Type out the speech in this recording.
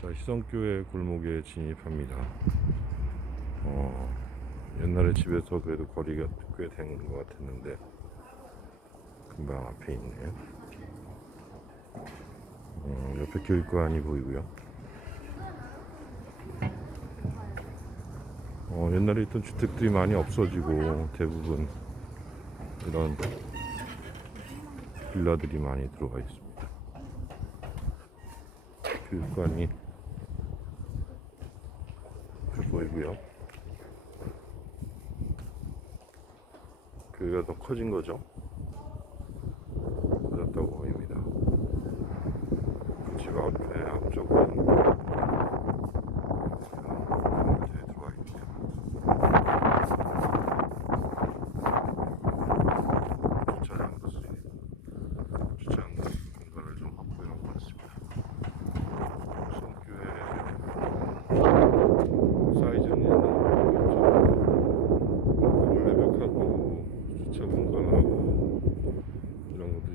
자, 희성교회 골목에 진입합니다. 어, 옛날에 집에서 그래도 거리가 꽤 된 것 같았는데 금방 앞에 있네요. 어, 옆에 교육관이 보이고요. 어, 옛날에 있던 주택들이 많이 없어지고 대부분 이런 빌라들이 많이 들어가 있습니다. 교육관이 보이고요. 교회가 더 커진 거죠. 커졌다고 보입니다. 집 앞에 앞쪽은 건물들이 들어와 있네요. 주차장 것이 주차장 공간을 좀 확보해 놓은 것 같습니다. 성교회 사이즈는 원래벽하고 주차 공간하고 이런 것들